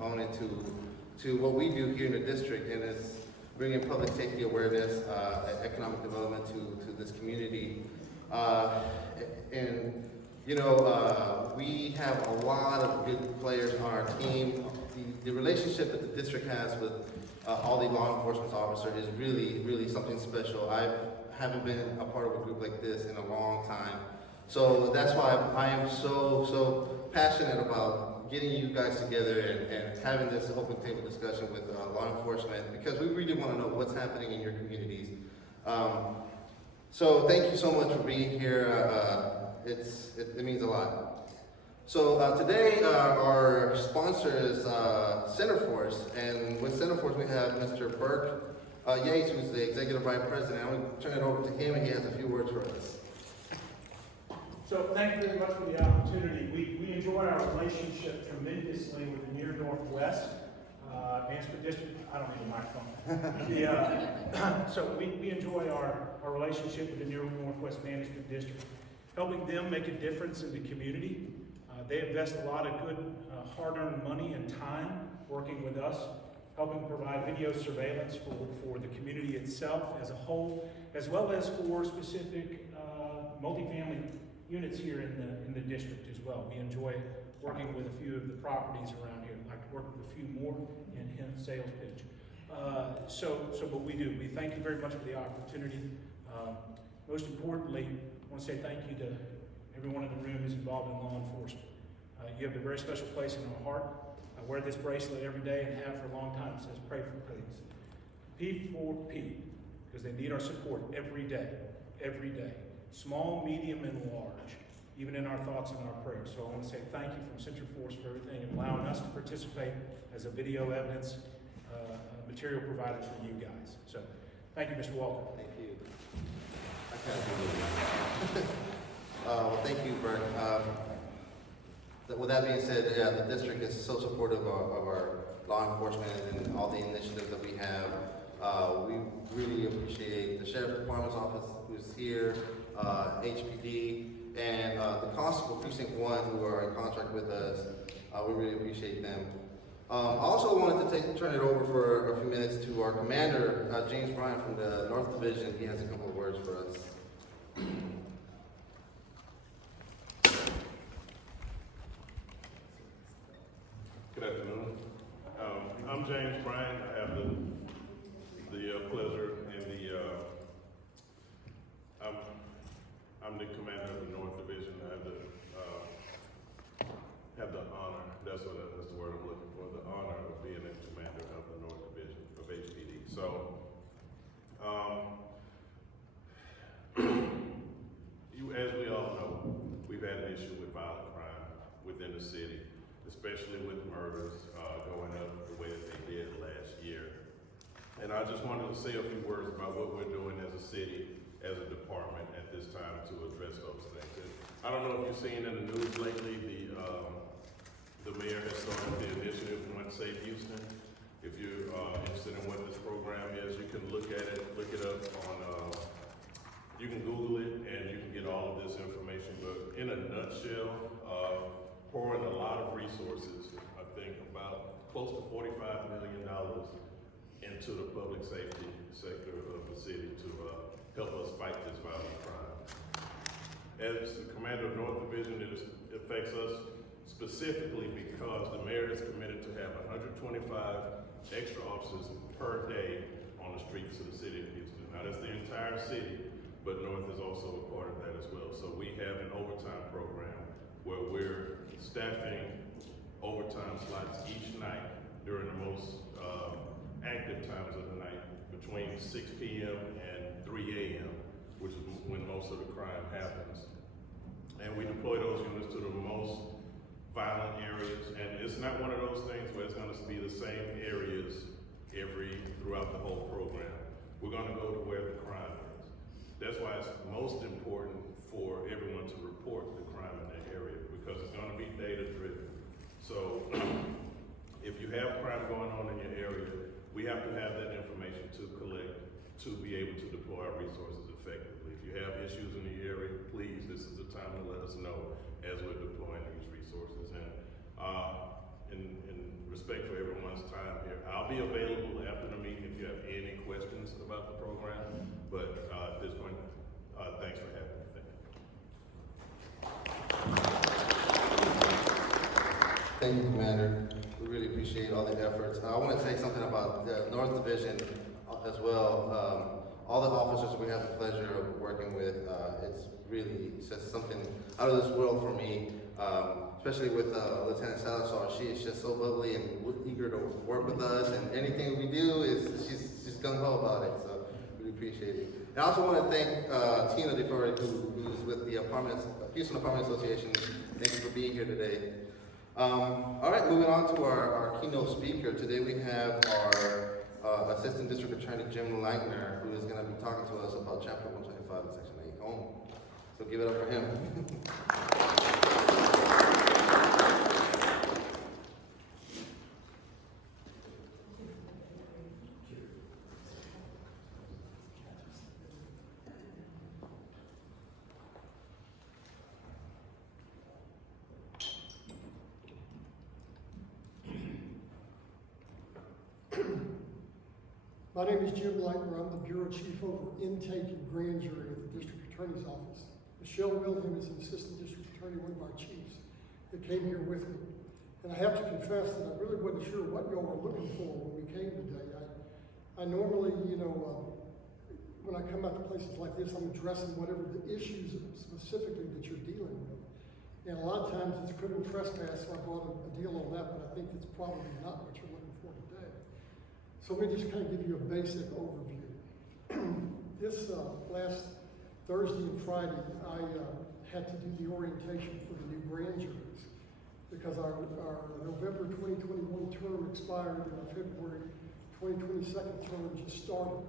component to what we do here in the district, and it's bringing public safety awareness, economic development to this community. And you know, we have a lot of good players on our team. The relationship that the district has with all the law enforcement officers is really something special. I haven't been a part of a group like this in a long time. So that's why I am so passionate about getting you guys together and having this open table discussion with law enforcement, because we really want to know what's happening in your communities. So thank you so much for being here. It means a lot. So today our sponsor is SentriForce, and with SentriForce we have Mr. Burke Yates, who's the Executive Vice President. I'm going to turn it over to him, and he has a few words for us. So thank you very much for the opportunity. We enjoy our relationship tremendously with the Near Northwest Management District. I don't need a microphone. So we enjoy our relationship with the Near Northwest Management District, helping them make a difference in the community. They invest a lot of good hard-earned money and time working with us, helping provide video surveillance for the community itself as a whole, as well as for specific multifamily units here in the district as well. We enjoy working with a few of the properties around here. I'd like to work with a few more in his sales pitch. So what we do, we thank you very much for the opportunity. Most importantly, I want to say thank you to everyone in the room who's involved in law enforcement. You have a very special place in our heart. I wear this bracelet every day and have for a long time. It says pray for police. P4P, because they need our support every day, small, medium, and large, even in our thoughts and our prayers. So I want to say thank you from SentriForce for everything and allowing us to participate as a video evidence material provider for you guys. So thank you, Mr. Walter. Thank you. Well, thank you, Burke. With that being said, the district is so supportive of our law enforcement and all the initiatives that we have. We really appreciate the Sheriff's Department's office who's here, HPD, and the Constable Precinct 1 who are in contract with us. We really appreciate them. I also wanted to turn it over for a few minutes to our commander, James Bryant from the North Division. He has a couple of words for us. Good afternoon. I'm James Bryant. I have the pleasure and I'm the commander of the North Division. I have the honor, that's the word I'm looking for, the honor of being the commander of the North Division of HPD. So, as we all know, we've had an issue with violent crime within the city, especially with murders going up the way that they did last year. And I just wanted to say a few words about what we're doing as a city, as a department at this time to address those things. And I don't know if you've seen in the news lately, the mayor has started the initiative One Safe Houston. If you're interested in what this program is, you can look at it, look it up on, you can Google it and you can get all of this information. But in a nutshell, pouring a lot of resources, I think about close to $45 million into the public safety sector of the city to help us fight this violent crime. As the commander of North Division, it affects us specifically because the mayor is committed to have 125 extra officers per day on the streets of the city of Houston. Now that's the entire city, but North is also a part of that as well. So we have an overtime program where we're staffing overtime slots each night during the most active times of the night, between 6 p.m. and 3 a.m., which is when most of the crime happens. And we deploy those units to the most violent areas, and it's not one of those things where it's going to be the same areas throughout the whole program. We're going to go to where the crime is. That's why it's most important for everyone to report the crime in that area, because it's going to be data driven. So if you have crime going on in your area, we have to have that information to collect to be able to deploy our resources effectively. If you have issues in the area, please, this is the time to let us know as we're deploying these resources. And in respect for much time here. I'll be available after the meeting if you have any questions about the program, but at this point, thanks for having me. Thank you, Commander. We really appreciate all the efforts. I want to say something about the North Division as well. All the officers we have the pleasure of working with, it's really just something out of this world for me, especially with Lieutenant Salazar. She is just so bubbly and eager to work with us, and anything we do she's gung-ho about it, so really appreciate it. And I also want to thank Tina DeForest, who's with the Houston Apartment Association. Thank you for being here today. All right, moving on to our keynote speaker. Today we have our Assistant District Attorney Jim Leitner, who is going to be talking to us about Chapter 125 and Section 8 home. So give it up for him. My name is Jim Leitner. I'm the Bureau Chief over Intake and Grand Jury at the District Attorney's Office. Michelle Wilhelm is an Assistant District Attorney, one of our chiefs, that came here with me. And I have to confess that I really wasn't sure what y'all were looking for when we came today. I normally, when I come out to places like this, I'm addressing whatever the issues specifically that you're dealing with. And a lot of times it's criminal trespass, so I brought a deal on that, but I think it's probably not what you're looking for today. So let me just kind of give you a basic overview. This last Thursday and Friday, I had to do the orientation for the new grand juries because our November 2021 term expired and our February 2022 term just started.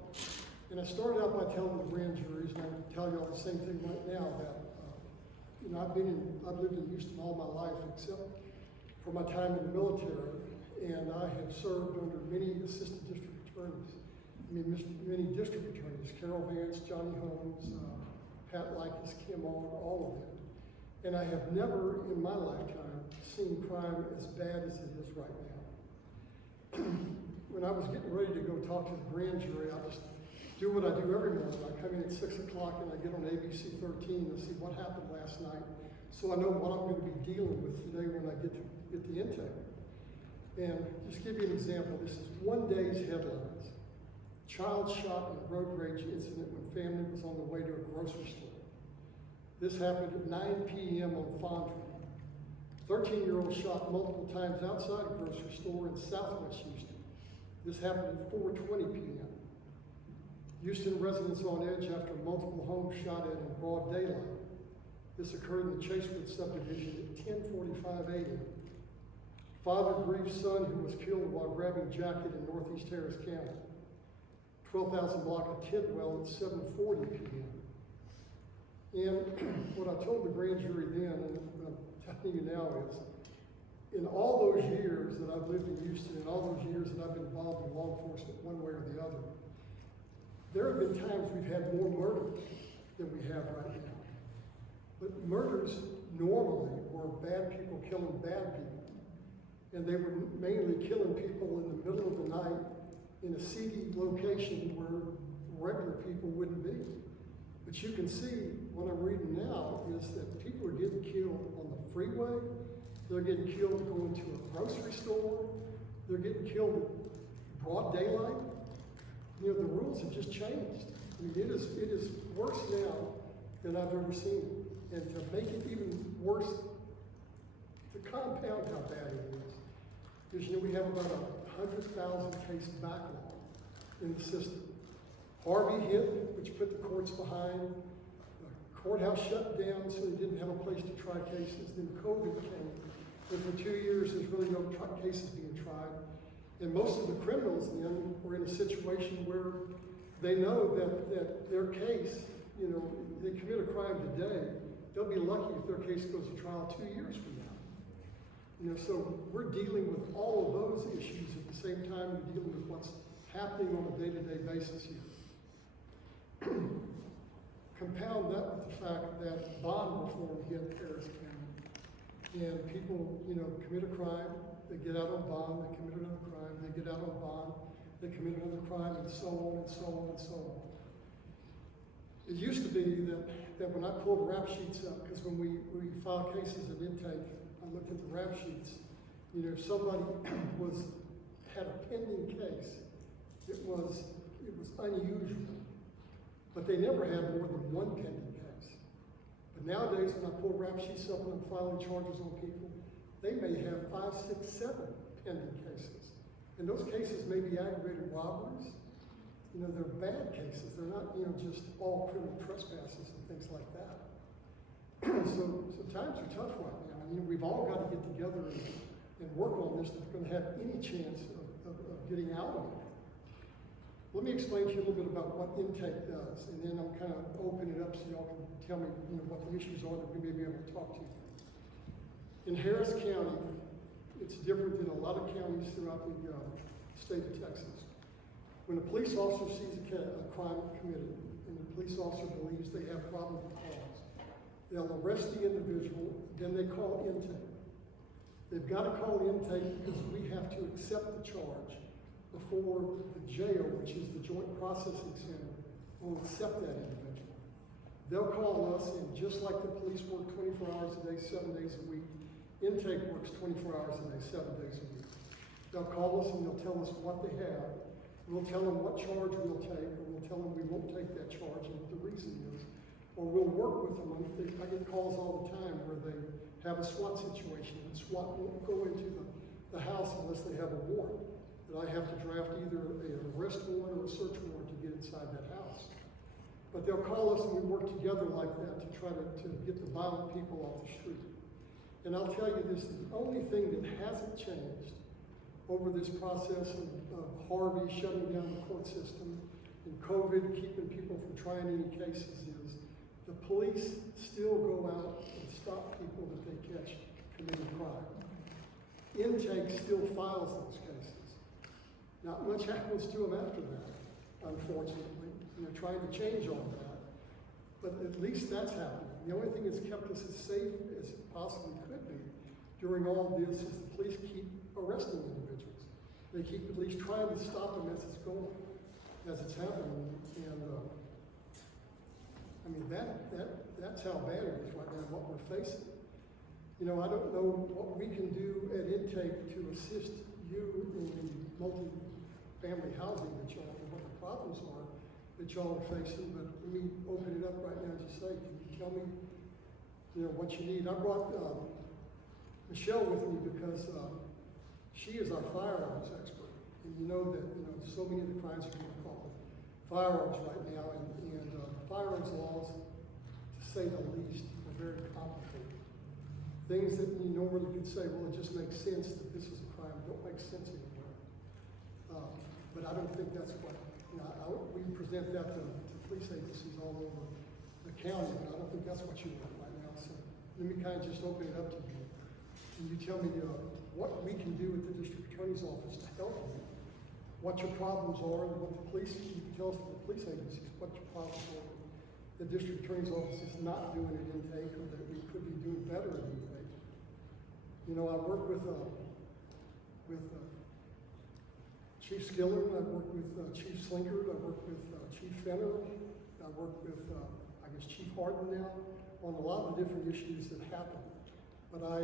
And I started out by telling the grand juries, and I can tell you all the same thing right now, that I've lived in Houston all my life except for my time in the military. And I have served under many assistant district attorneys, many district attorneys, Carol Vance, Johnny Holmes, Pat Likas, Kim Ong, all of them. And I have never in my lifetime seen crime as bad as it is right now. When I was getting ready to go talk to the grand jury, I just do what I do every morning. I come in at 6 o'clock and I get on ABC 13 and see what happened last night, so I know what I'm going to be dealing with today when I get the intake. And just give you an example, this is one day's headlines. Child shot in road rage incident when family was on the way to a grocery store. This happened at 9 p.m. on Fondren. 13-year-old shot multiple times outside a grocery store in Southwest Houston. This happened at 4:20 p.m. Houston residents on edge after multiple homes shot at in broad daylight. This occurred in the Chasewood subdivision at 10:45 a.m. Father grieves son who was killed while grabbing jacket in Northeast Harris County. 12,000 block of Tidwell at 7:40 p.m. And what I told the grand jury then, and what I'm telling you now is, in all those years that I've lived in Houston, and all those years that I've been involved in law enforcement one way or the other, there have been times we've had more murders than we have right now. But murders normally were bad people killing bad people. And they were mainly killing people in the middle of the night in a seedy location where regular people wouldn't be. But you can see what I'm reading now is that people are getting killed on the freeway, they're getting killed going to a grocery store, they're getting killed in broad daylight. The rules have just changed. It is worse now than I've ever seen it. And to make it even worse, to compound how bad it is we have about 100,000 case backlog in the system. Harvey hit, which put the courts behind. The courthouse shut down, so they didn't have a place to try cases. Then COVID came, and for 2 years there's really no cases being tried. And most of the criminals then were in a situation where they know that their case, they commit a crime today, they'll be lucky if their case goes to trial 2 years from now. So we're dealing with all of those issues at the same time we're dealing with what's happening on a day-to-day basis here. Compound that with the fact that bond reform hit Harris County, and people, commit a crime, they get out on bond, they commit another crime, they get out on bond, they commit another crime, and so on and so on and so on. It used to be that when I pulled rap sheets up, because when we file cases at intake, I looked at the rap sheets. You know, if somebody had a pending case, it was unusual. But they never had more than one pending case. But nowadays, when I pull rap sheets up and I'm filing charges on people, they may have 5, 6, 7 pending cases. And those cases may be aggravated robberies. You know, they're bad cases. They're not, you know, just all criminal trespasses and things like that. so times are tough right now. I mean, we've all got to get together and work on this if we're going to have any chance of getting out of it. Let me explain to you a little bit about what intake does, and then I'm kind of open it up so y'all can tell me, you know, what the issues are that we may be able to talk to. In Harris County, it's different than a lot of counties throughout the state of Texas. When a police officer sees a crime committed, and the police officer believes they have probable cause, they'll arrest the individual, then they call intake. They've got to call intake because we have to accept the charge before the jail, which is the Joint Processing Center, will accept that individual. They'll call us, and just like the police work 24 hours a day, 7 days a week, intake works 24 hours a day, 7 days a week. They'll call us and they'll tell us what they have. We'll tell them what charge we'll take, or we'll tell them we won't take that charge and what the reason is. Or we'll work with them. I get calls all the time where they have a SWAT situation, and SWAT won't go into the house unless they have a warrant. That I have to draft either an arrest warrant or a search warrant to get inside that house. But they'll call us and we work together like that to try to get the violent people off the street. And I'll tell you this, the only thing that hasn't changed over this process of Harvey shutting down the court system and COVID keeping people from trying any cases is the police still go out and stop people that they catch committing crime. Intake still files those cases. Not much happens to them after that, unfortunately. And they're trying to change all that. But at least that's happening. The only thing that's kept us as safe as it possibly could be during all this is the police keep arresting individuals. They keep at least trying to stop them as it's going, as it's happening. And I mean, that's how bad it is right now, what we're facing. You know, I don't know what we can do at intake to assist you in the multi-family housing that y'all, and what the problems are that y'all are facing, but let me open it up right now and just say, can you tell me, you know, what you need? I brought Michelle with me because she is our firearms expert, and you know that, you know, so many of the crimes are being caught with firearms right now, and firearms laws, to say the least, are very complicated. Things that you normally could say, well, it just makes sense that this is a crime, don't make sense anymore. But I don't think that's what, you know, we present that to police agencies all over the county, but I don't think that's what you want right now. So let me kind of just open it up to you. Can you tell me what we can do at the district attorney's office to help you? What your problems are, and what the police, you can tell us to the police agencies what your problems are. The district attorney's office is not doing an intake, or that we could be doing better at intake. You know, I work with Chief Skiller, I work with Chief Slinkard, I work with Chief Fenner, I work with, I guess, Chief Harden now, on a lot of the different issues that happen. But I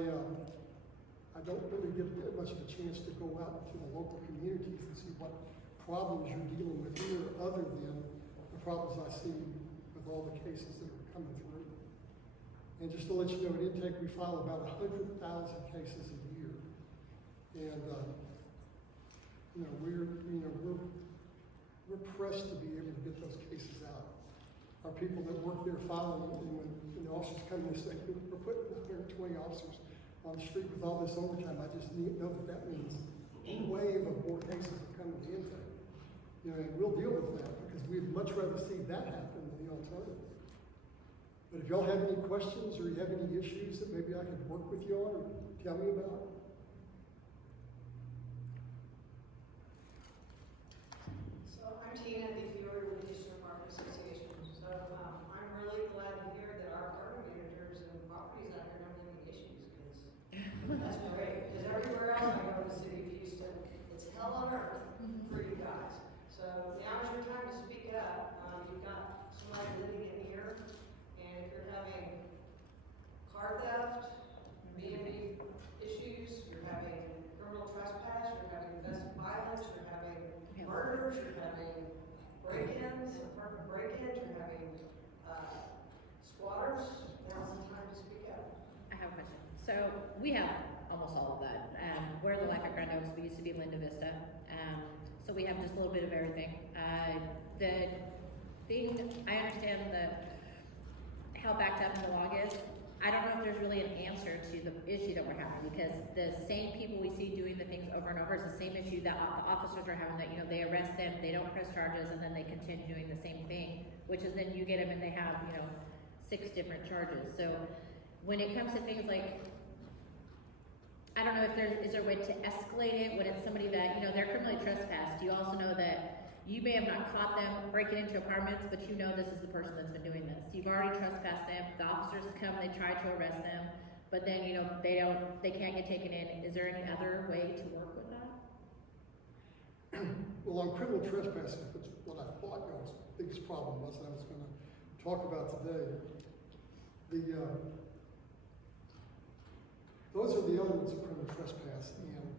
don't really get much of a chance to go out to the local communities and see what problems you're dealing with here, other than the problems I see with all the cases that are coming through. And just to let you know, at intake we file about 100,000 cases a year, and you know, we're pressed to be able to get those cases out. Our people that work there filing, and when the officers come in and say, we're putting 120 officers on the street with all this overtime, I just know that means a wave of more cases are coming to intake. You know, and we'll deal with that because we'd much rather see that happen than the alternative. But if y'all have any questions or you have any issues that maybe I could work with you on or tell me about. So I'm Tina, the Jury District Park Association. So I'm really glad to hear that our apartment managers and properties out here don't have any issues, because that's great. Because everywhere else I go hell on earth for you guys. So now is your time to speak up. You've got somebody living in here, and if you're having car theft, B&B issues, you're having criminal trespass, you're having domestic violence, you're having murders, you're having break-ins, apartment break-ins, you're having squatters, now's the time to speak up. I have a question. So we have almost all of that. We're the Life at Grand Oaks. We used to be Linda Vista. So we have just a little bit of everything. The thing, I understand how backed up the log is. I don't know if there's really an answer to the issue that we're having, because the same people we see doing the things over and over is the same issue that the officers are having, that, you know, they arrest them, they don't press charges, and then they continue doing the same thing, which is then you get them and they have, you know, 6 different charges. So when it comes to things like, I don't know if is there a way to escalate it when it's somebody that, you know, they're criminally trespassed. You also know that you may have not caught them breaking into apartments, but you know this is the person that's been doing this. You've already trespassed them. The officers come, they try to arrest them, but then, you know, they can't get taken in. Is there any other way to work with that? Well, on criminal trespassing, which what I thought y'all's biggest problem was, that I was going to talk about today, those are the elements of criminal trespass. And,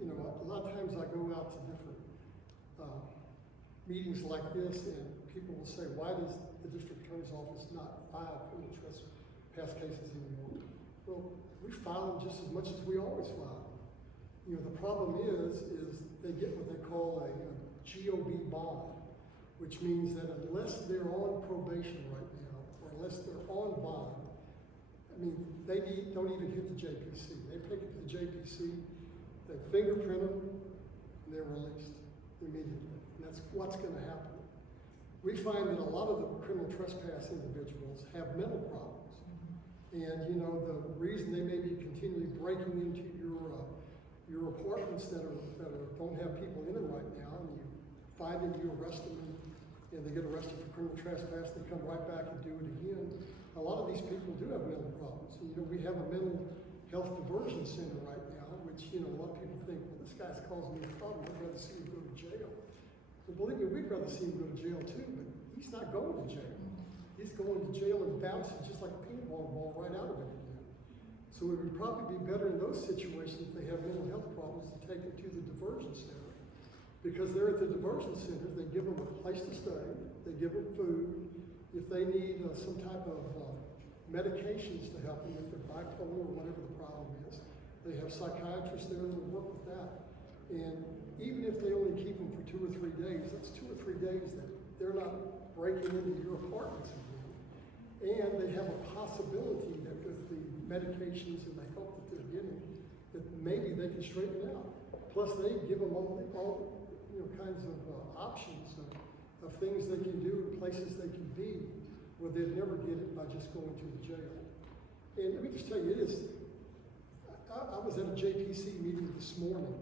you know, a lot of times I go out to different meetings like this, and people will say, why does the district attorney's office not file criminal trespass cases anymore? Well, we file them just as much as we always file them. You know, the problem is they get what they call a GOB bond, which means that unless they're on probation right now, or unless they're on bond, I mean, they don't even hit the JPC. They take it to the JPC, they fingerprint them, and they're released immediately. And that's what's going to happen. We find that a lot of the criminal trespass individuals have mental problems. And, you know, the reason they may be continually breaking into your apartments that don't have people in them right now, and you find them, you arrest them, and they get arrested for criminal trespass, they come right back and do it again. A lot of these people do have mental problems. And, you know, we have a mental health diversion center right now, which, you know, a lot of people think, well, this guy's causing me a problem, I'd rather see him go to jail. Well, believe me, we'd rather see him go to jail too, but he's not going to jail. He's going to jail and bouncing just like a ping pong ball right out of it again. So it would probably be better in those situations if they have mental health problems to take them to the diversion center. Because they're at the diversion center, they give them a place to stay, they give them food. If they need some type of medications to help them, if they're bipolar or whatever the problem is, they have psychiatrists there that will work with that. And even if they only keep them for 2 or 3 days, that's 2 or 3 days that they're not breaking into your apartments again. And they have a possibility that with the medications and the help that they're getting, that maybe they can straighten out. Plus, they give them all you know, kinds of options of things they can do and places they can be where they'd never get it by just going to the jail. And let me just tell you, I was at a JPC meeting this morning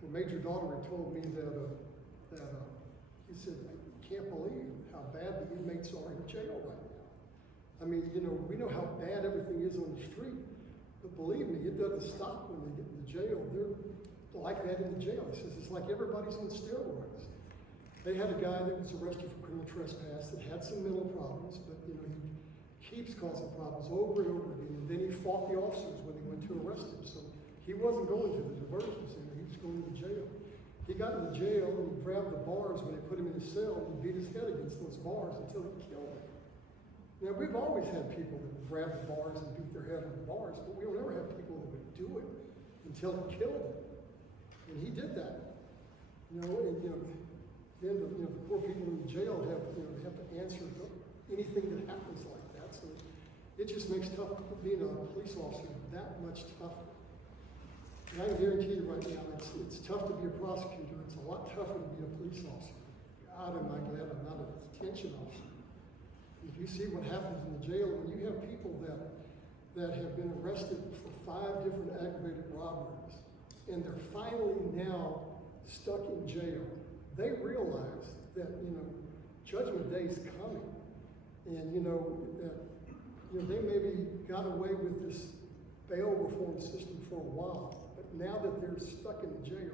where Major Daughter had told me that he said, I can't believe how bad the inmates are in jail right now. I mean, you know, we know how bad everything is on the street, but believe me, it doesn't stop when they get in the jail. They're like that in the jail. He says, it's like everybody's on steroids. They had a guy that was arrested for criminal trespass that had some mental problems, but, you know, he keeps causing problems over and over again. And then he fought the officers when they went to arrest him. So he wasn't going to the diversion center, he was going to jail. He got in the jail and he grabbed the bars when they put him in his cell and beat his head against those bars until he killed him. Now, we've always had people that would grab the bars and beat their head on the bars, but we don't ever have people that would do it until he killed him. And he did that. You know, and, you know, then the poor people in the jail have to answer to anything that happens like that. So it just makes being a police officer that much tougher. And I can guarantee you right now, it's tough to be a prosecutor. It's a lot tougher to be a police officer. God, am I glad I'm not a detention officer. If you see what happens in the jail, when you have people that have been arrested for 5 different aggravated robberies, and they're finally now stuck in jail, they realize that, you know, judgment day is coming. And, you know, they maybe got away with this bail reform system for a while, but now that they're stuck in the jail,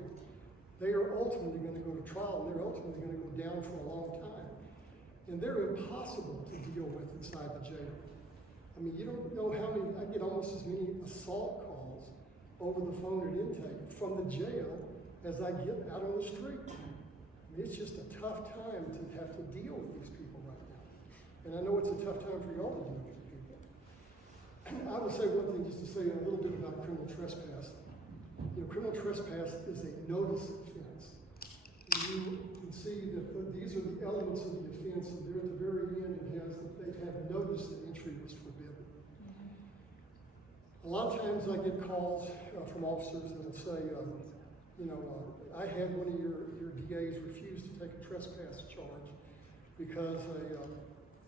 they are ultimately going to go to trial, and they're ultimately going to go down for a long time. And they're impossible to deal with inside the jail. I mean, you don't know how many, I get almost as many assault calls over the phone at intake from the jail as I get out on the street. I mean, it's just a tough time to have to deal with these people right now. And I know it's a tough time for y'all to deal with these people. I would say one thing, just to say a little bit about criminal trespass. You know, criminal trespass is a notice offense. You can see that these are the elements of the offense, and there at the very end it has that they have noticed that entry was forbidden. A lot of times I get calls from officers that will say, I had one of your DAs refuse to take a trespass charge because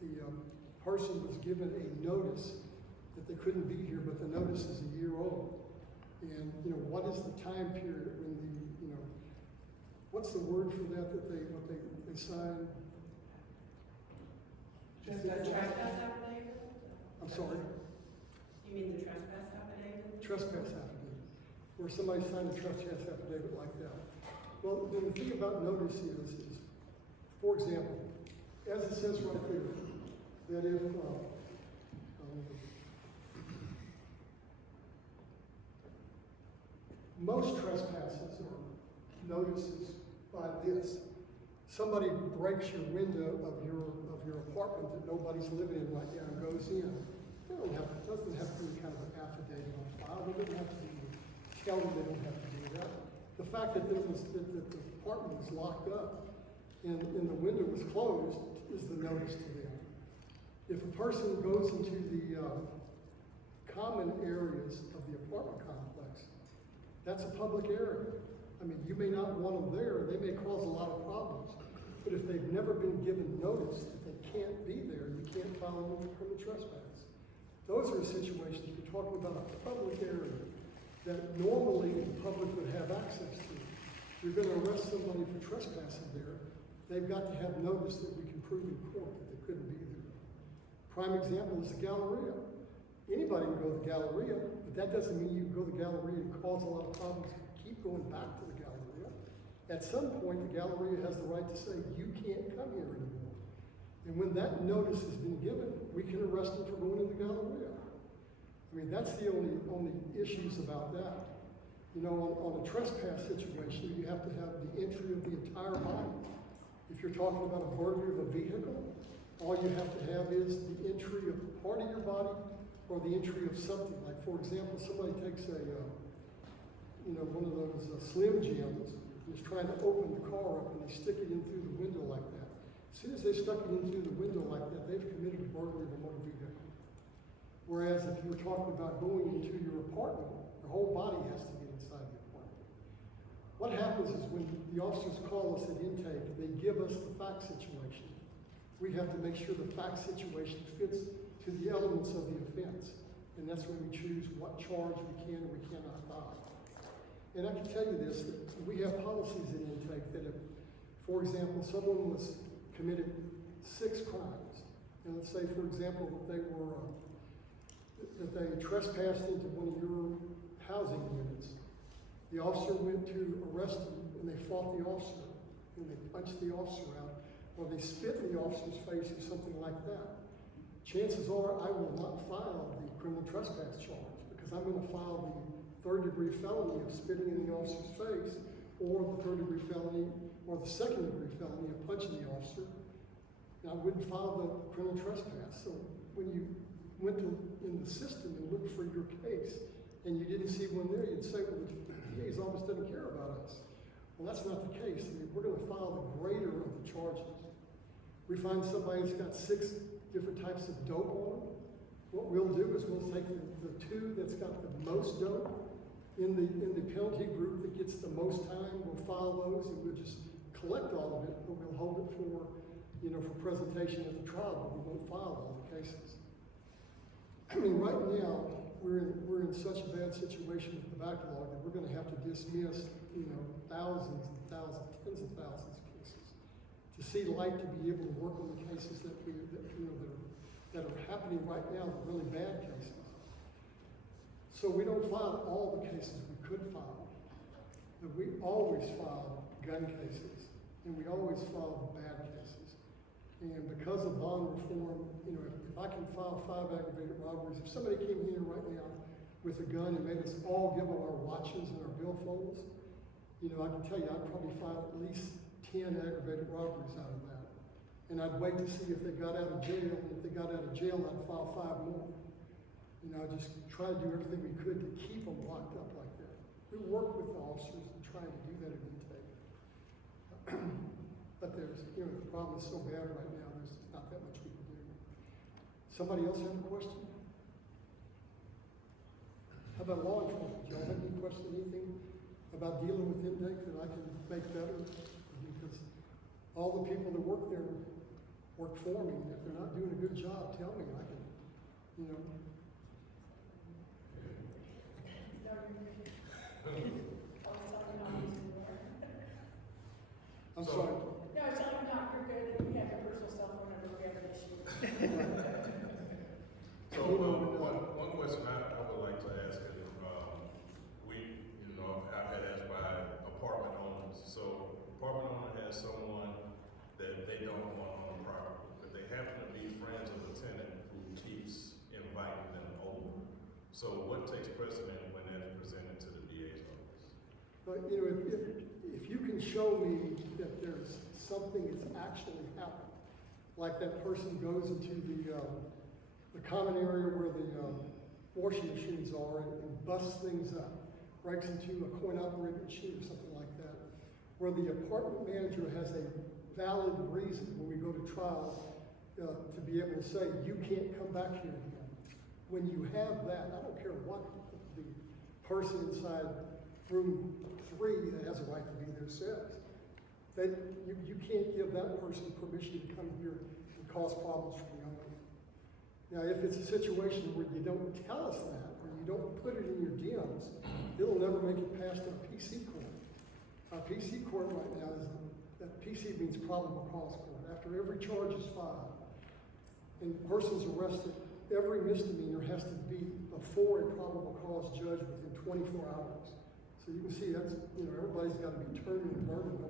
the person was given a notice that they couldn't be here, but the notice is a year old. And, what is the time period when what's the word for that they sign? The trespass affidavit? I'm sorry? You mean the trespass affidavit? Trespass affidavit, where somebody signed a trespass affidavit like that. Well, the thing about notice is, for example, as it says right there, that if most trespasses are notices by this. Somebody breaks your window of your apartment that nobody's living in right now and goes in. It doesn't have to be kind of an affidavit on file. They don't have to tell them they don't have to do that. The fact that the apartment was locked up and the window was closed is the notice to them. If a person goes into the common areas of the apartment complex, that's a public area. I mean, you may not want them there, they may cause a lot of problems. But if they've never been given notice that they can't be there, you can't file them for criminal trespass. Those are situations we're talking about a public area that normally the public would have access to. If you're going to arrest somebody for trespassing there, they've got to have notice that we can prove in court that they couldn't be there. Prime example is the Galleria. Anybody can go to the Galleria, but that doesn't mean you can go to the Galleria and cause a lot of problems and keep going back to the Galleria. At some point, the Galleria has the right to say, you can't come here anymore. And when that notice has been given, we can arrest them for going in the Galleria. I mean, that's the only issues about that. On a trespass situation, you have to have the entry of the entire body. If you're talking about a burglary of a vehicle, all you have to have is the entry of part of your body or the entry of something. Like, for example, somebody takes one of those Slim Jims and is trying to open the car up and they stick it in through the window like that. As soon as they stuck it in through the window like that, they've committed a burglary of a motor vehicle. Whereas if you were talking about going into your apartment, your whole body has to get inside the apartment. What happens is when the officers call us at intake, they give us the fact situation. We have to make sure the fact situation fits to the elements of the offense. And that's when we choose what charge we can and we cannot file. And I can tell you this, that we have policies in intake that if, for example, someone was committed 6 crimes, and let's say, for example, that they trespassed into one of your housing units. The officer went to arrest them, and they fought the officer, and they punched the officer out, or they spit in the officer's face or something like that. Chances are I will not file the criminal trespass charge because I'm going to file the 3rd-degree felony of spitting in the officer's face, or the 3rd-degree felony, or the 2nd-degree felony of punching the officer. And I wouldn't file the criminal trespass. So when you went in the system and looked for your case, and you didn't see one there, you'd say, well, the DA's office doesn't care about us. Well, that's not the case. I mean, we're going to file the greater of the charges. We find somebody that's got 6 different types of dope on them. What we'll do is we'll take the 2 that's got the most dope in the penalty group that gets the most time. We'll file those and we'll just collect all of it, but we'll hold it for presentation at the trial, but we won't file all the cases. I mean, right now, we're in such a bad situation with the backlog that we're going to have to dismiss, thousands and thousands, tens of thousands of cases to see light, to be able to work on the cases that are happening right now, the really bad cases. So we don't file all the cases we could file, but we always file gun cases, and we always file bad cases. And because of bond reform, you know, if I can file 5 aggravated robberies, if somebody came here right now with a gun and made us all give them our watches and our billfolds, you know, I can tell you, I'd probably file at least 10 aggravated robberies out of that. And I'd wait to see if they got out of jail, and if they got out of jail, I'd file 5 more. You know, I just try to do everything we could to keep them locked up like that. We work with the officers and try to do that at intake. But there's, you know, the problem is so bad right now, there's not that much we can do. Somebody else have a question? How about law enforcement? Do y'all have any question, anything about dealing with intake that I can make better? Because all the people that work there work for me, and if they're not doing a good job, tell me, I can, you know. I'm sorry. No, it's telling you not, you're good, and we have your personal cell phone number, we have an issue. So, one question I would like to ask is, I've had asked by apartment owners. So, apartment owner has someone that they don't want on the property, but they happen to be friends of the tenant who keeps inviting them over. So, what takes precedent when that's presented to the DA's office? But, you know, if you can show me that there's something that's actually happened, like that person goes into the common area where the washing machines are and busts things up, breaks into a coin-operated machine or something like that, where the apartment manager has a valid reason when we go to trial to be able to say, you can't come back here again. When you have that, I don't care what the person inside room 3 that has a right to be there says, that you can't give that person permission to come here and cause problems for the owner. Now, if it's a situation where you don't tell us that, or you don't put it in your DMs, it'll never make it past our PC court. Our PC court right now that PC means probable cause court. After every charge is filed and the person's arrested, every misdemeanor has to be before a probable cause judge within 24 hours. So you can see that's, you know, everybody's got to be turned and burned.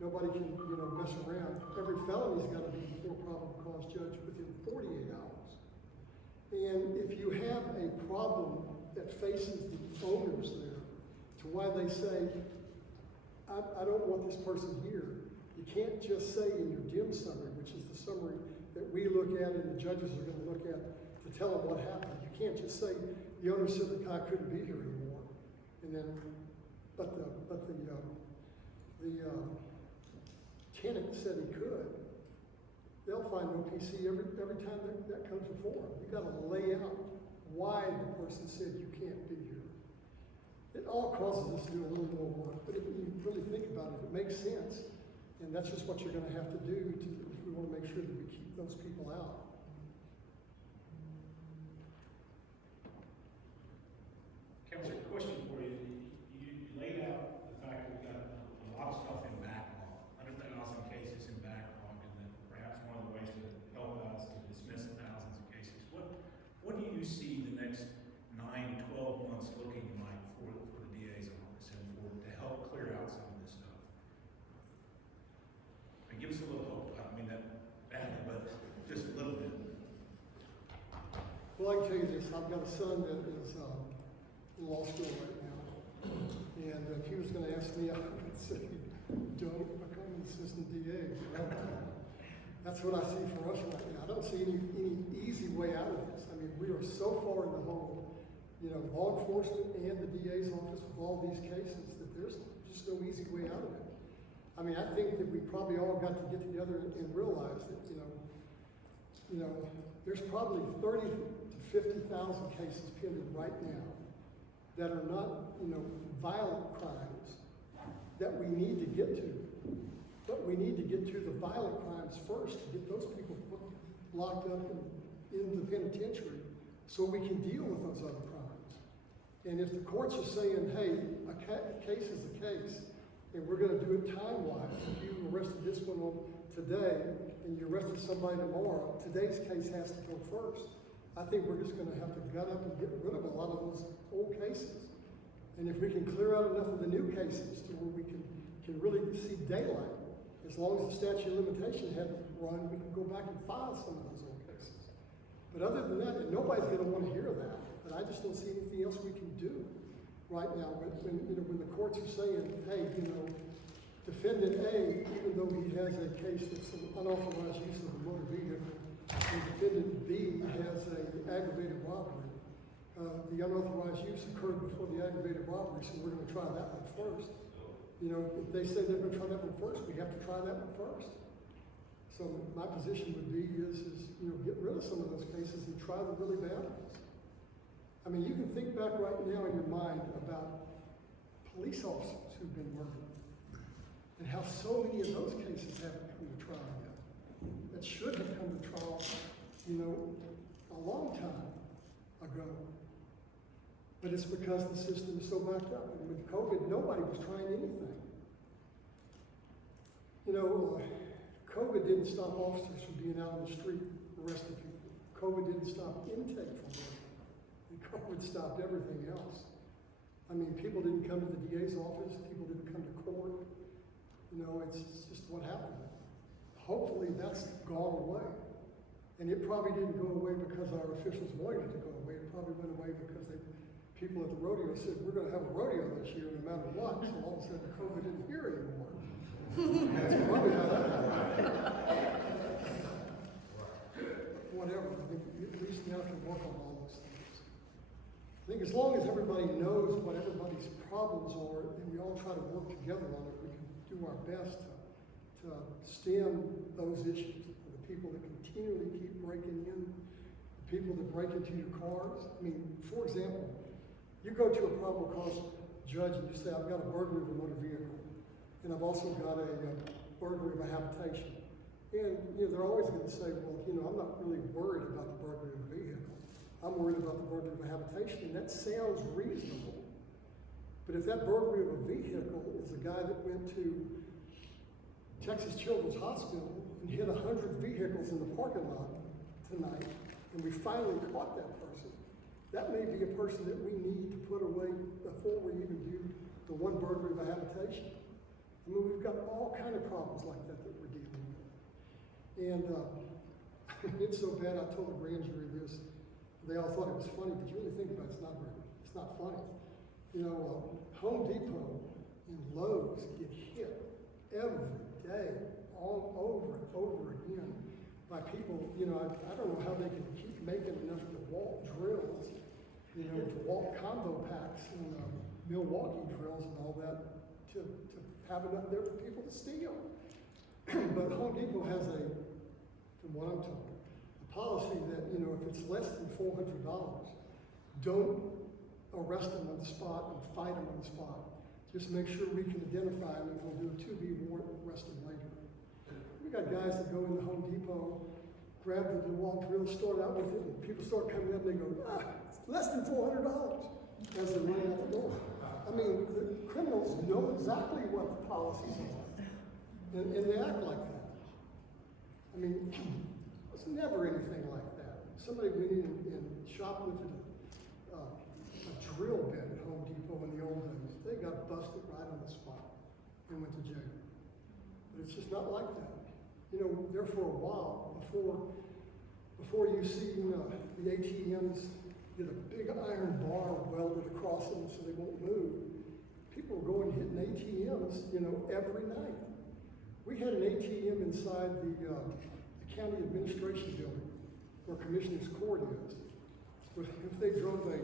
Nobody can, you know, mess around. Every felony's got to be before a probable cause judge within 48 hours. And if you have a problem that faces the owners there, to why they say, I don't want this person here, you can't just say in your DIM summary, which is the summary that we look at and the judges are going to look at to tell them what happened. You can't just say the owner said the guy couldn't be here anymore, and then, but the tenant said he could. They'll find no PC every time that comes before them. You've got to lay out why the person said you can't be here. It all causes us to do a little more work, but if you really think about it, it makes sense. And that's just what you're going to have to do if we want to make sure that we keep those people out. Counselor, question for you. You laid out the fact that we've got a lot of stuff in backlog, 100,000 cases in backlog, and then perhaps one of the ways to help us to dismiss thousands of cases. What do you see the next 9-12 months looking like for the DA's office and to help clear out some of this stuff? And give us a little hope. I don't mean that badly, but just a little bit. Well, I can tell you this. I've got a son that is in law school right now. And if he was going to ask me, I would say, don't become an assistant DA. That's what I see for us right now. I don't see any easy way out of this. I mean, we are so far in the hole, you know, law enforcement and the DA's office with all these cases that there's just no easy way out of it. I mean, I think that we probably all got to get together and realize that, you know, there's probably 30 to 50,000 cases pending right now that are not, you know, violent crimes that we need to get to. But we need to get to the violent crimes first to get those people locked up in the penitentiary so we can deal with those other crimes. And if the courts are saying, hey, a case is a case, and we're going to do it time-wise, if you arrested this one today and you arrested somebody tomorrow, today's case has to go first. I think we're just going to have to gut up and get rid of a lot of those old cases. And if we can clear out enough of the new cases to where we can really daylight. As long as the statute of limitation hadn't run, we can go back and file some of those old cases. But other than that, and nobody's gonna wanna hear that, but I just don't see anything else we can do right now. When the courts are saying, hey, defendant A, even though he has a case of some unauthorized use of a motor vehicle, and defendant B has a aggravated robbery, the unauthorized use occurred before the aggravated robbery, so we're gonna try that one first. If they say they're gonna try that one first, we have to try that one first. So my position would be is get rid of some of those cases and try the really bad ones. I mean, you can think back right now in your mind about police officers who've been murdered and how so many of those cases haven't come to trial yet. That should have come to trial, a long time ago. But it's because the system is so backed up. And with COVID, nobody was trying anything. COVID didn't stop officers from being out on the street arresting people. COVID didn't stop intake from working. And COVID stopped everything else. I mean, people didn't come to the DA's office. People didn't come to court. It's just what happened. Hopefully that's gone away. And it probably didn't go away because our officials wanted it to go away. It probably went away because people at the rodeo said, we're going to have a rodeo this year no matter what. So all of a sudden COVID isn't here anymore. That's probably how that happened. Whatever. I think at least now can work on all those things. I think as long as everybody knows what everybody's problems are and we all try to work together on it, we can do our best to stem those issues. The people that continually keep breaking in, the people that break into your cars. I mean, for example, you go to a probable cause judge and you say, I've got a burglary of a motor vehicle, and I've also got a burglary of a habitation. And they're always going to say, well, I'm not really worried about the burglary of a vehicle. I'm worried about the burglary of a habitation, and that sounds reasonable. But if that burglary of a vehicle is a guy that went to Texas Children's Hospital and hit 100 vehicles in the parking lot tonight, and we finally caught that person, that may be a person that we need to put away before we even do the one burglary of a habitation. I mean, we've got all kind of problems like that we're dealing with. And it's so bad, I told the grand jury this. They all thought it was funny, but you really think about it, it's not funny. Home Depot and Lowe's get hit every day, all over and over again by people, I don't know how they can keep making enough DeWalt drills, DeWalt combo packs and Milwaukee drills and all that to have enough there for people to steal. But Home Depot has from what I'm told, a policy that, if it's less than $400, don't arrest them on the spot and fight them on the spot. Just make sure we can identify them and we'll do a 2B warrant and arrest them later. We got guys that go into Home Depot, grab the DeWalt drill, start out with it, and people start coming up and they go, it's less than $400 as they're running out the door. I mean, the criminals know exactly what the policies are, and they act like that. I mean, it's never anything like that. Somebody went in and shoplifted a drill bit at Home Depot in the old days. They got busted right on the spot and went to jail. But it's just not like that. There for a while, before you see the ATMs get a big iron bar welded across them so they won't move, people were going hitting ATMs, every night. We had an ATM inside the county administration building where Commissioner's Court is. But if they drove a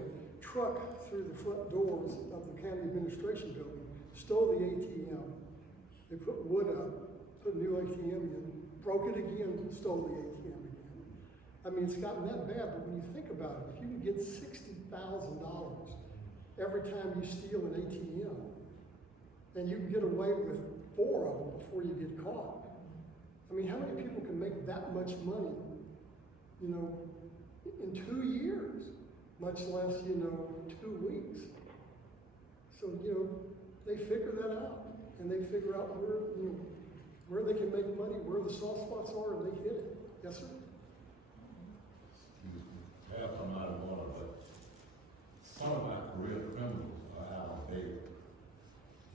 truck through the front doors of the county administration building, stole the ATM, they put wood up, put a new ATM in, broke it again, stole the ATM again. I mean, it's gotten that bad, but when you think about it, if you can get $60,000 every time you steal an ATM, and you can get away with 4 of them before you get caught. I mean, how many people can make that much money, in 2 years, much less, 2 weeks? So, they figure that out, and they figure out where they can make money, where the soft spots are, and they hit it. Yes, sir? Have come out of order, but some of my career criminals are out on bail,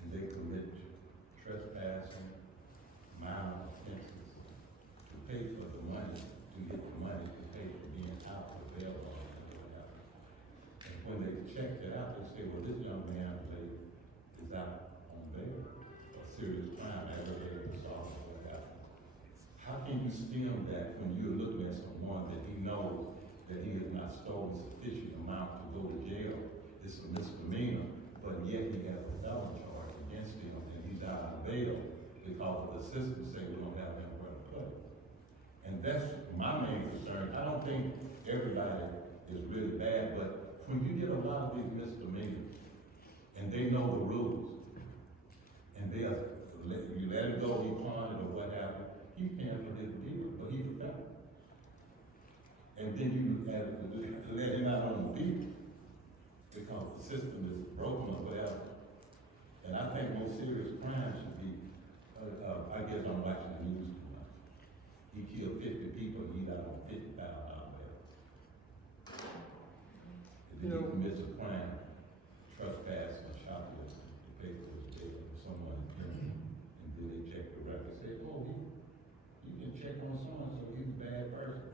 and they commit trespassing, you stem that when you're looking at someone that he knows that he has not stolen sufficient amount to go to jail, it's a misdemeanor, but yet he has a felon charge against him and he's out on bail because of the system say we don't have anywhere to put him. And that's my main concern. I don't think everybody is really bad, but when you get a lot of these misdemeanors and they know the rules and you let it go, he pawned it or what happened, he's paying for his deal, but he's a felon. And then you let him out on the beat because the system is broken or whatever. And I think more serious crimes should be, I guess I'm watching the news too much. He killed 50 people and he got on $50,000 bail. If he commits a crime, trespass and shoplifting, to pay for his jail for someone in prison, and then they check the record, say, oh, you can check on someone, so he's a bad person.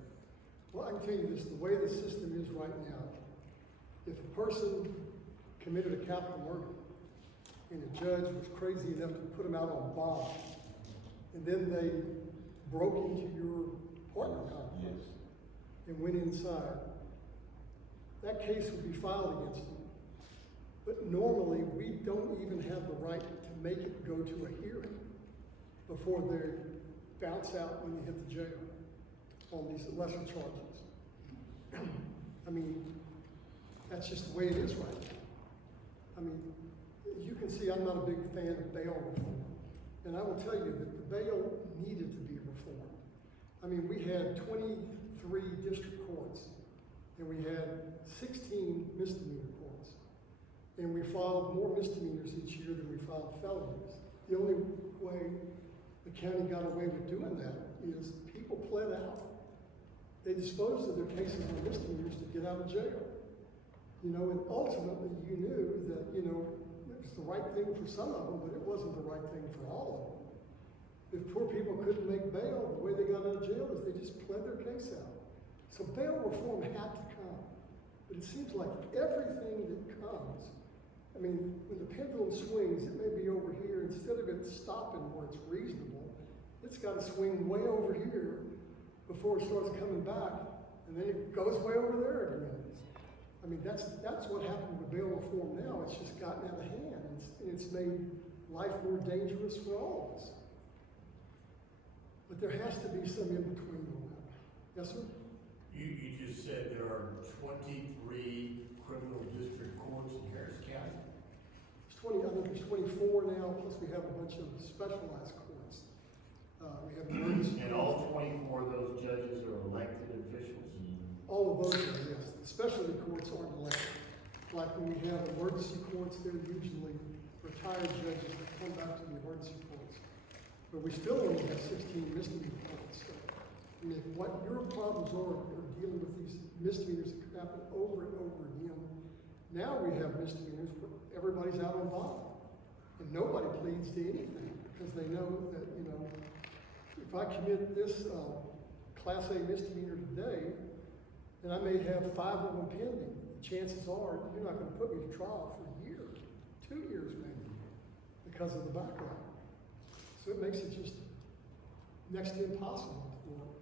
Well, I can tell you this, the way the system is right now, if a person committed a capital murder and the judge was crazy enough to put him out on bond, and then they broke into your apartment complex and went inside, that case would be filed against them. But normally, we don't even have the right to make it go to a hearing before they bounce out when you hit the jail on these lesser charges. I mean, that's just the way it is right now. I mean, as you can see, I'm not a big fan of bail reform. And I will tell you that the bail needed to be reformed. I mean, we had 23 district courts, and we had 16 misdemeanor courts. And we filed more misdemeanors each year than we filed felonies. The only way the county got away with doing that is people pled out. They disposed of their cases on misdemeanors to get out of jail. You know, and ultimately you knew that, you know, it was the right thing for some of them, but it wasn't the right thing for all of them. If poor people couldn't make bail, the way they got out of jail is they just pled their case out. So bail reform had to come. But it seems like everything that comes, I mean, when the pendulum swings, it may be over here. Instead of it stopping where it's reasonable, it's got to swing way over here before it starts coming back, and then it goes way over there again. I mean, that's what happened with bail reform now. It's just gotten out of hand, and it's made life more dangerous for all of us. But there has to be some in between on that. Yes, sir? You just said there are 23 criminal district courts in Harris County. There's 20, I think there's 24 now, plus we have a bunch of specialized courts. We have emergency. And all 24 of those judges are elected officials? All of those are, yes. The specialty courts aren't elected. Like when we have emergency courts, they're usually retired judges that come back to the emergency courts. But we still only have 16 misdemeanor courts. So, I mean, if what your problems are dealing with these misdemeanors that happen over and over again, now we have misdemeanors where everybody's out on bond. And nobody pleads to anything because they know that, you know, if I commit this Class A misdemeanor today, then I may have 5 of them pending. The chances are you're not going to put me to trial for a year, 2 years maybe, because of the backlog. So it makes it just next to impossible to work.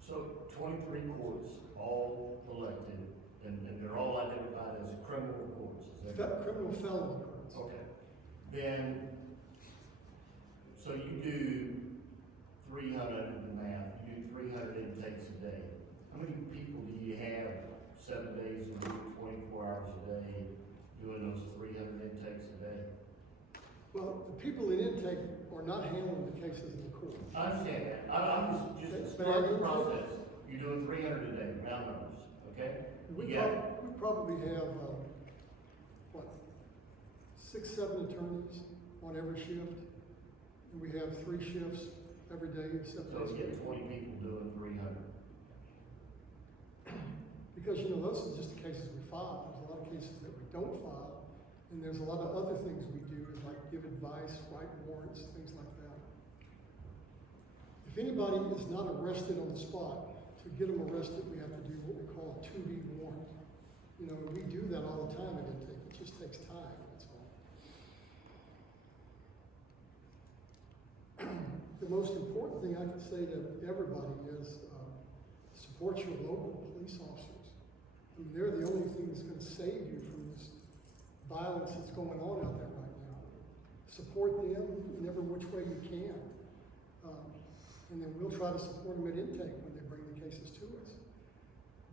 So 23 courts, all elected, and they're all identified as criminal courts, is that correct? Criminal felony courts. Okay. Then, so you do 300 in the math, you do 300 intakes a day. How many people do you have 7 days a week, 24 hours a day, doing those 300 intakes a day? Well, the people in intake are not handling the cases in the court. I understand that. I'm just starting the process. You're doing 300 a day, round numbers, okay? We Yeah. probably have, 6, 7 attorneys on every shift. And we have 3 shifts every day, 7 So days. you get 20 people doing 300. Because, you know, those are just the cases we file. There's a lot of cases that we don't file. And there's a lot of other things we do, like give advice, write warrants, things like that. If anybody is not arrested on the spot, to get them arrested, we have to do what we call a 2B warrant. You know, and we do that all the time at intake. It just takes time, that's all. the most important thing I can say to everybody is, support your local police officers. I mean, they're the only thing that's gonna save you from this violence that's going on out there right now. Support them in every which way you can. And then we'll try to support them at intake when they bring the cases to us.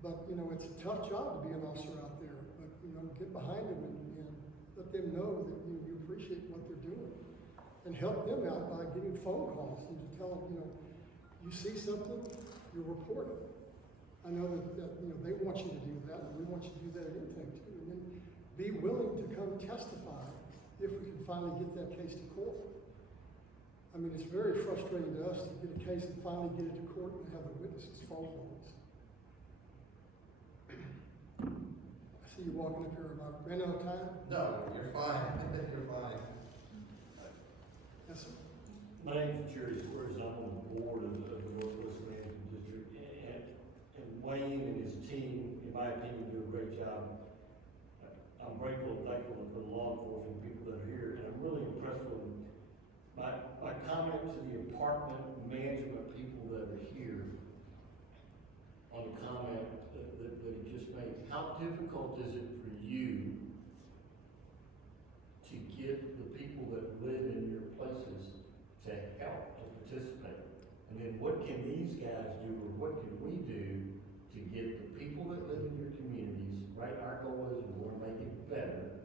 But, you know, it's a tough job to be an officer out there, but, you know, get behind them and let them know that you appreciate what they're doing. And help them out by getting phone calls and to tell them, you know, you see something, you report it. I know that, you know, they want you to do that, and we want you to do that at intake too. And then be willing to come testify if we can finally get that case to court. I mean, it's very frustrating to us to get a case and finally get it to court and have the witnesses phone calls. I see you walking up here about, ran out of time? No, you're fine, you're fine. Yes, sir. My name is Juries. I'm on the board of the Northwest Management District, and Wayne and his team, in my opinion, do a great job. I'm grateful and thankful for the law enforcement people that are here, and I'm really impressed with them. My comment to the apartment management people that are here on the comment that he just made, how difficult is it for you to get the people that live in your places to help, to participate? And then what can these guys do, or what can we do to get the people that live in your communities, right? Our goal is we want to make it better.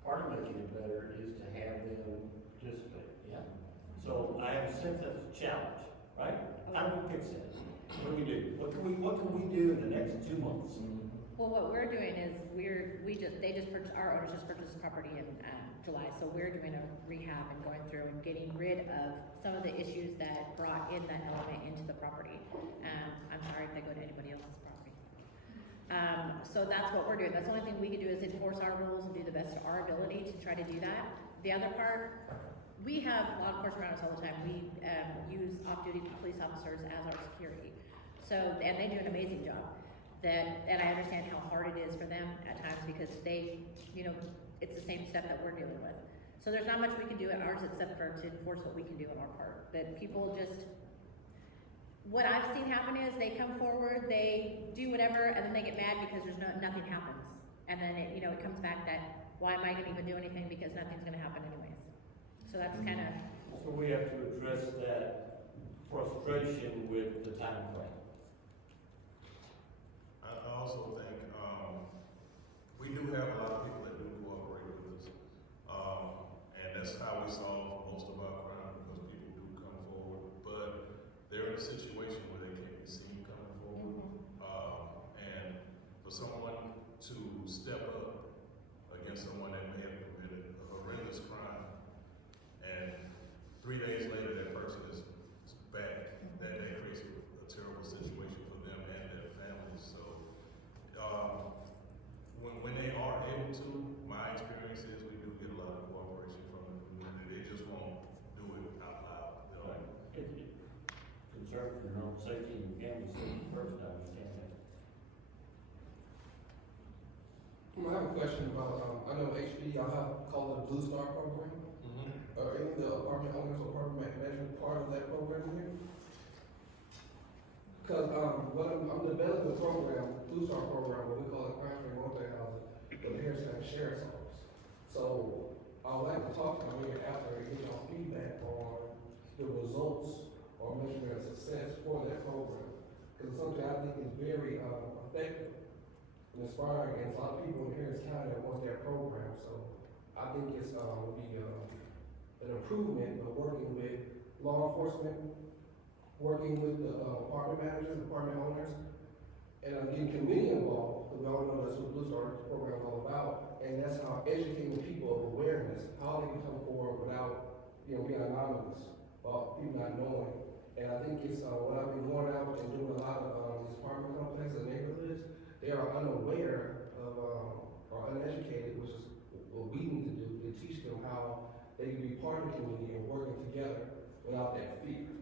Part of making it better is to have them participate, yeah? So I have a sense that's a challenge, right? How do we fix that? What do we do? What can we do in the next 2 months? Well, what we're doing is our owners just purchased property in July, so we're doing a rehab and going through and getting rid of some of the issues that brought in that element into the property. I'm sorry if they go to anybody else's property. So that's what we're doing. That's the only thing we can do is enforce our rules and do the best of our ability to try to do that. The other part, we have law enforcement around us all the time. We use off-duty police officers as our security. So, and they do an amazing job. And I understand how hard it is for them at times because they, you know, it's the same stuff that we're dealing with. So there's not much we can do at ours except for to enforce what we can do on our part. But people just, what I've seen happen is they come forward, they do whatever, and then they get mad because nothing happens. And then it, you know, it comes back that, why am I gonna even do anything because nothing's gonna happen anyways. So that's kind of. So we have to address that frustration with the time frame. I also think, we do have a lot of people that do cooperate with us. And that's how we solve most of our crime, because people do come forward, but they're in a situation where they can't be seen coming forward. And for someone to step up against someone that may have committed a horrendous crime, and 3 days later that person is back, that creates a terrible situation for them and their families. So when they are able to, my experience is we do get a lot of cooperation from the community. They just won't do it out loud. You know? Concern for your own safety and family safety first, I understand that. I have a question about, I know HPD, y'all have called it a Blue Star program. Are any of the apartment owners or apartment management part of that program here? Because I'm developing a program, Blue Star program, what we call it crime-free multi-housing for the Harris County Sheriff's Office. So I would like to talk to my mayor after and get y'all feedback on the results or measurement of success for that program. Because it's something I think is very effective and inspiring, and a lot of people in Harris County that want that program. So I think it's will be an improvement of working with law enforcement, working with the apartment managers, apartment owners, and getting community involved, because we all know that's what Blue Star program is all about, and that's how educating people of awareness, how they can come forward without, you know, being anonymous, or people not knowing. And I think it's when I've been going out and doing a lot of these apartment complexes and neighborhoods, they are unaware of or uneducated, which is what we need to do to teach them how they can be part of the community and working together without that fear.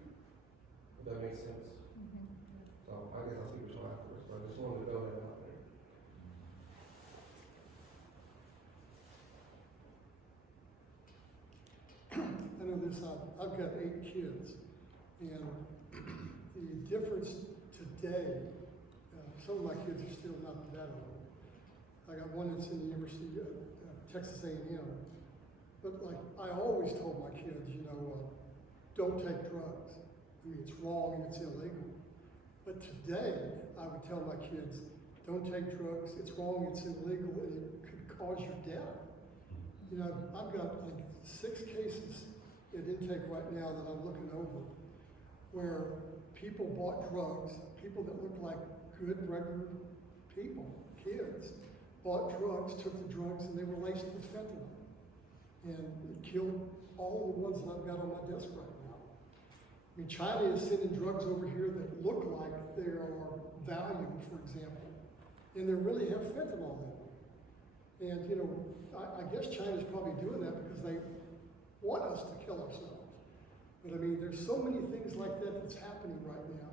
If that makes sense. So I guess I'll speak with you afterwards, but I just wanted to throw that out there. I know this, I've got 8 kids, And the difference today, some of my kids are still not that old. I got one that's in the University of Texas A&M. But like, I always told my kids, don't take drugs. I mean, it's wrong and it's illegal. But today, I would tell my kids, don't take drugs, it's wrong, it's illegal, and it could cause your death. I've got like 6 cases in intake right now that I'm looking over, where people bought drugs, people that look like good, regular people, kids, bought drugs, took the drugs, and they were laced with fentanyl. And it killed all the ones that I've got on my desk right now. I mean, China is sending drugs over here that look like they are Valium, for example, and they really have fentanyl in them. And, I guess China's probably doing that because they want us to kill ourselves. But I mean, there's so many things like that that's happening right now.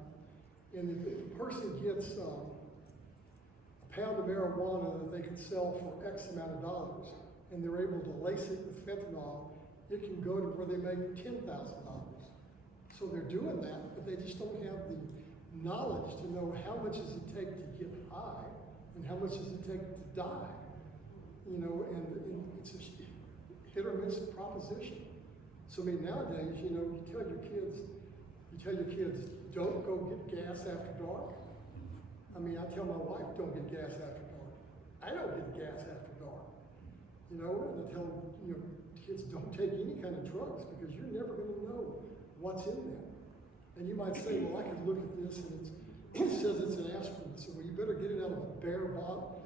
And if a person gets a pound of marijuana that they could sell for X amount of dollars, and they're able to lace it with fentanyl, it can go to where they make $10,000. So they're doing that, but they just don't have the knowledge to know how much does it take to get high, and how much does it take to die. And it's a hit or miss proposition. So I mean, nowadays, you tell your kids, don't go get gas after dark. I mean, I tell my wife, don't get gas after dark. I don't get gas after dark. And I tell kids, don't take any kind of drugs because you're never going to know what's in there. And you might say, well, I could look at this and it says it's an aspirin. So well, you better get it out of a bare bottle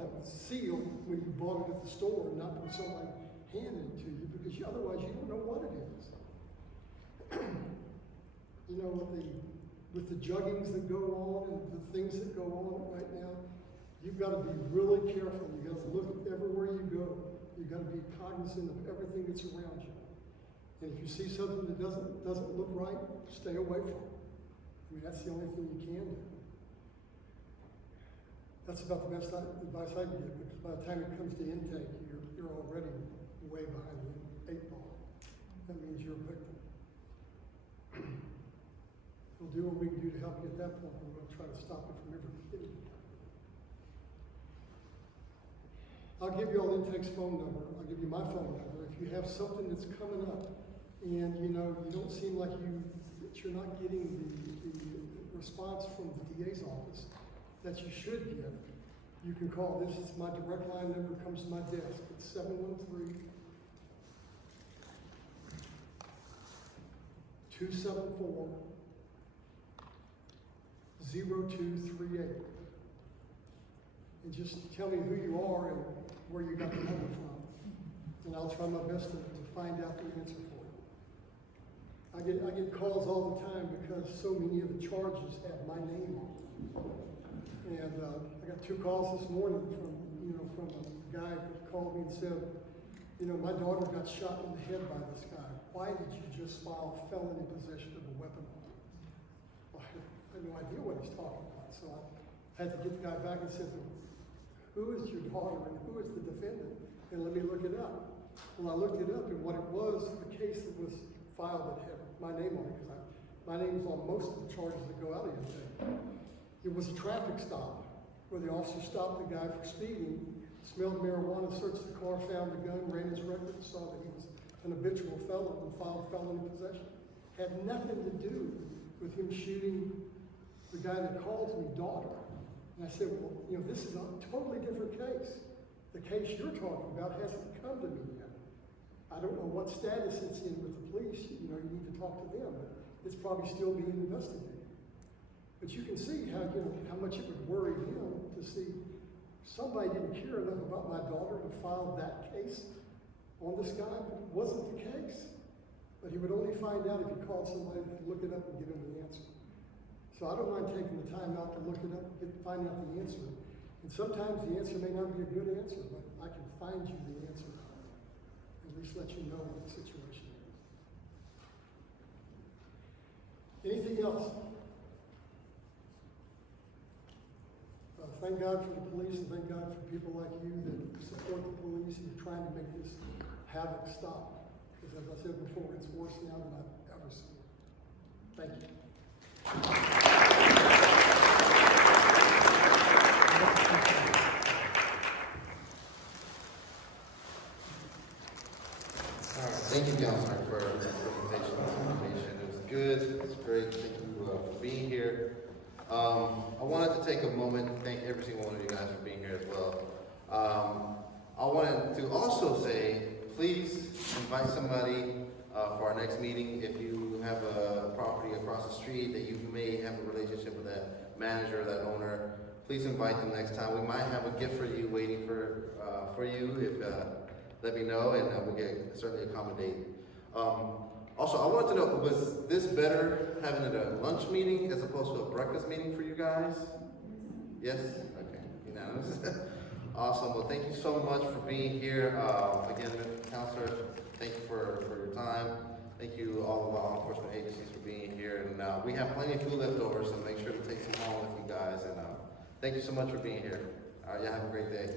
that was sealed when you bought it at the store, and not from somebody handed it to you, because otherwise you don't know what it is. With the juggings that go on and the things that go on right now, you've got to be really careful. You've got to look everywhere you go. You've got to be cognizant of everything that's around you. And if you see something that doesn't look right, stay away from it. I mean, that's the only thing you can do. That's about the best advice I can give, because by the time it comes to intake, you're already way behind the 8 ball. That means you're a victim. We'll do what we can do to help you at that point. We're going to try to stop it from ever hitting you. I'll give you all intake's phone number. I'll give you my phone number. If you have something that's coming up and you don't seem like you're not getting the response from the DA's office that you should get, you can call. This is my direct line number, comes to my desk. It's 713-274-0238. And just tell me who you are and where you got the number from. And I'll try my best to find out the answer for you. I get calls all the time because so many of the charges have my name on them. And I got 2 calls this morning from a guy that called me and said, my daughter got shot in the head by this guy. Why did you just file felony possession of a weapon on him? Well, I had no idea what he's talking about. So I had to get the guy back and said, who is your daughter and who is the defendant? And let me look it up. Well, I looked it up, and what it was, the case that was filed that had my name on it, because my name is on most of the charges that go out of here. It was a traffic stop where the officer stopped the guy for speeding, smelled marijuana, searched the car, found the gun, ran his record, saw that he was an habitual felon and filed felony possession. Had nothing to do with him shooting the guy that calls me daughter. And I said, well, this is a totally different case. The case you're talking about hasn't come to me yet. I don't know what status it's in with the police. You need to talk to them, but it's probably still being investigated. But you can see how much it would worry him to see somebody didn't care enough about my daughter to file that case on this guy, but it wasn't the case. But he would only find out if he called somebody to look it up and give him the answer. So I don't mind taking the time out to look it up and find out the answer. And sometimes the answer may not be a good answer, but I can find you the answer. At least let you know what the situation is. Anything else? Thank God for the police, and thank God for people like you that support the police and are trying to make this havoc stop. Because as I said before, it's worse now than I've ever seen it. Thank you. All right, thank you, Counselor, for the presentation and information. It was good, it's great, thank you for being here. I wanted to take a moment to thank every single one of you guys for being here as well. I wanted to also say, please invite somebody for our next meeting. If you have a property across the street that you may have a relationship with that manager, that owner, please invite them next time. We might have a gift for you waiting for you. If let me know, and we can certainly accommodate. Also, I wanted to know, was this better having it a lunch meeting as opposed to a breakfast meeting for you guys? Yes? Okay, unanimous. Awesome, well, thank you so much for being here. Again, Counselor, thank you for your time. Thank you all of the law enforcement agencies for being here. And we have plenty of food left over, so make sure to take some home with you guys. And thank you so much for being here. All right, y'all have a great day.